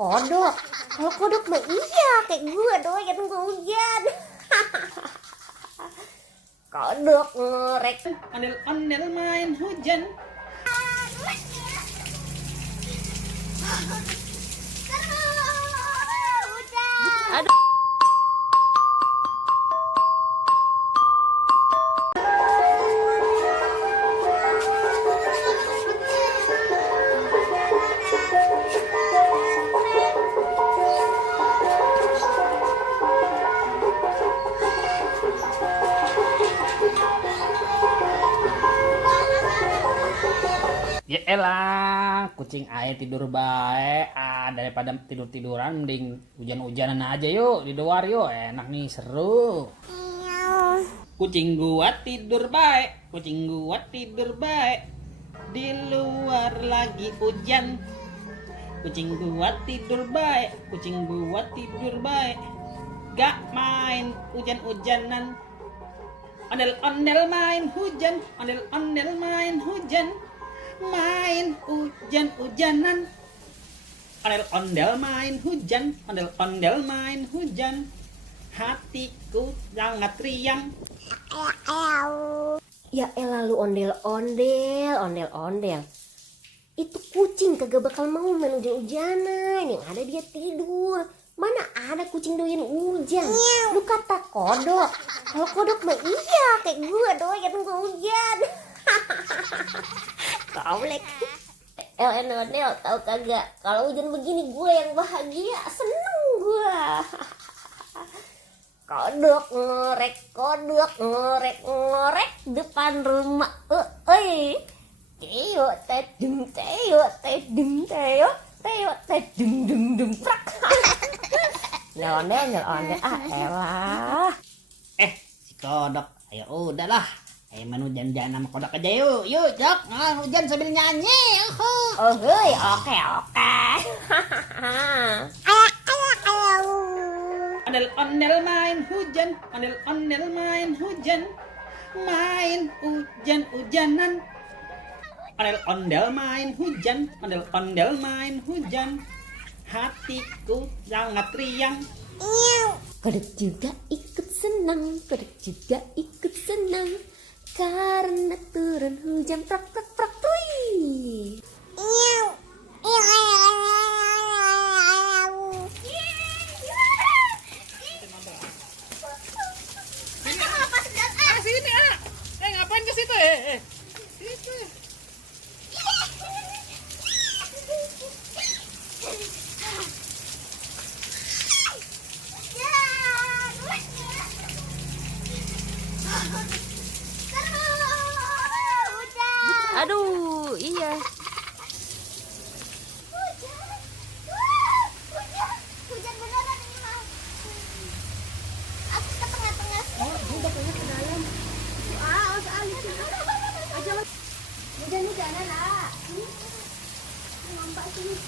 kodok. Kalau kodok mah iya kayak gue doyan hujan. Kodok ngorek. Ondel-ondel main hujan. Aduh. Ya elah, kucing air tidur baik. Daripada tidur-tiduran mending hujan-hujanan aja yuk di luar yuk. Enak nih, seru. Kucing gua tidur baik, kucing gua tidur baik. Di luar lagi hujan. Kucing gua tidur baik, kucing gua tidur baik. Gak main hujan-hujanan. Ondel-ondel main hujan, ondel-ondel main hujan. Main hujan-hujanan. Ondel-ondel main hujan, ondel-ondel main hujan. Hatiku sangat riang. Ya elah lu ondel-ondel, ondel-ondel. Itu kucing kagak bakal mau main hujan-hujanan. Yang ada dia tidur. Mana ada kucing doyan hujan. Lu kata kodok. Kalau kodok mah iya kayak gue doyan hujan. Kaulek. El tahu kagak? Kalau hujan begini gue yang bahagia, seneng gue. Kodok ngorek depan rumah. Teo tedung prak. Nyelonel elah. Si kodok, ayo udahlah. Main hujan-hujan sama kodok aja yuk. Yuk, Jok. Hujan sambil nyanyi. Oh, hei, oke. Ondel-ondel main hujan, ondel-ondel main hujan. Main hujan-hujanan. Ondel-ondel main hujan, ondel-ondel main hujan. Hatiku sangat riang. Kodok juga ikut senang, karena turun hujan prak tui. Sini ngapain ke situ Situ. Aduh, iya. Hujan beneran ini mau. Aku ke tengah-tengah. Udah kayaknya ke dalam. Aja hujan-hujanan lah. Nampak sini.